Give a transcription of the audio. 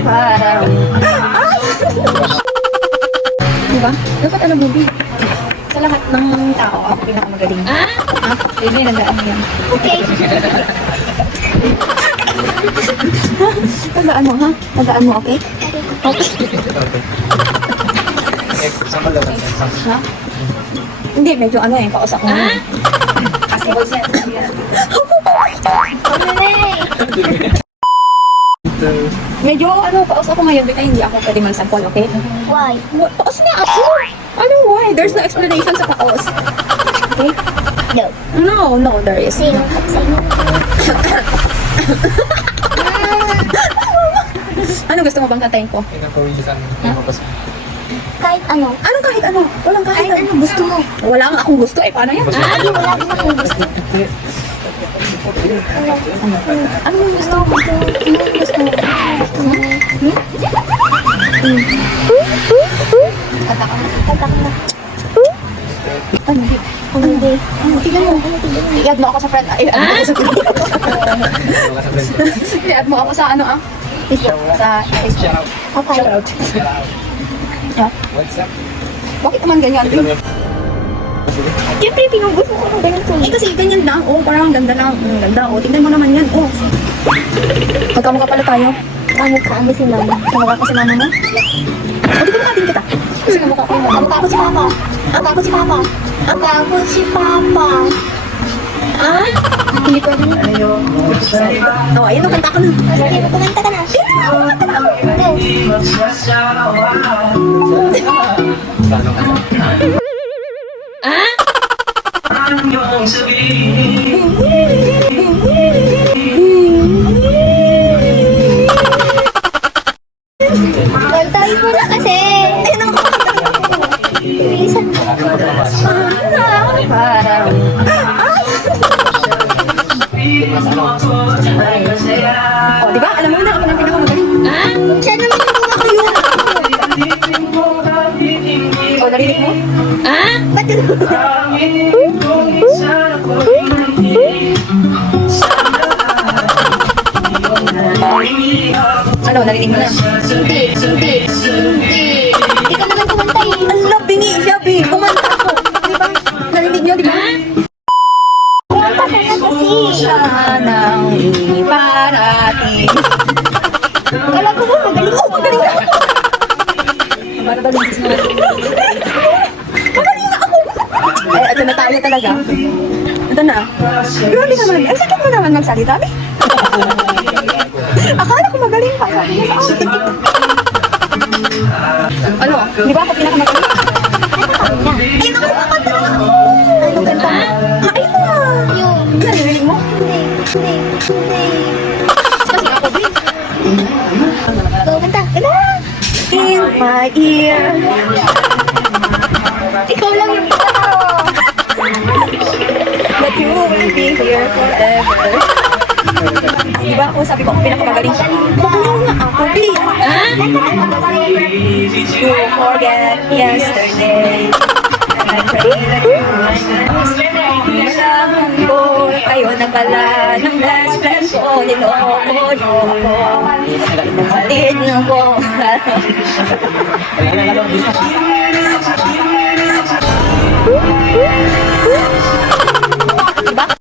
Parang... Diba? Dapat alam mo, B. Sa lahat ng tao, ako pinakamagaling. Ah? Ha? Yun yung nandaan yan. Okay. Tandaan mo, ha? Tandaan mo, okay? Okay. ha? Hindi, medyo ano eh, pausak mo. Ah? Kasi boys yan. Medyo ano, paus ako ngayon, bita hindi ako pwede magsampol, okay? Why? Paus na ako! Ano why? There's no explanation sa paus. Okay? No. No, no, there is. Sino? Sino? Ano gusto mo bang kantayin ko? Kahit ano. Anong kahit ano? Walang kahit, Kahit ano gusto mo. Wala nga akong gusto eh. Paano yan? Lagi wala akong gusto. Ano? Ano gusto mo? Mo? Ka na. Na. Ano? Ano hindi? Tignan mo. Tignan mo? I-add mo ako sa friend. Ay, ano ako sa I-add mo ako sa ano ah? Sa Facebook. Okay. Ha? Bakit naman ganyan? Siyempre, pinugos mo ko ng ganito. Eh kasi ganyan lang. Oh, parang ang ganda lang. Ang ganda. Oh, tingnan mo naman yan. Oh. Magkamukha pala tayo. Kamukha mo si mama. Kamukha ko si mama mo. O, di ko mukha din kita. Kasi kamukha ko yung mama. Kamukha ko si papa. Kamukha ko si papa. Kamukha ko si papa. Ah? Hindi din. Ano yun? Oh, ayun. Kanta ko na. Sige, kumanta ka na. Go. Kantahin Parang... Oh, di ba? Alam mo na ako ng pinakamagaling. Siya naman yung kumakayo. Oh, narinig mo? Ba't Ano, narinig mo na? Hindi, hindi, hindi. Hindi ka naman kumanta Sanang iparating. Kala ko ba magaling Oh, magaling yung Magaling ako. Ay, ito na tayo talaga. Ito na. Grabe naman. Ang sakit mo naman magsalita. Akala ko magaling pa. Sabi niya akin. Ano? Di ba ako pinakamagaling? na. Ayun Kasi ako, bi. Go, kanta. In my ear. Ikaw lang yung kanta ko. That you will be here forever. Di ba ako sabi ko ako pinakamagaling? Magaling nga ako, bi. You forget yesterday. Na pala ng best friend ko. Niloko niyo ako. Inumalit niyo ko.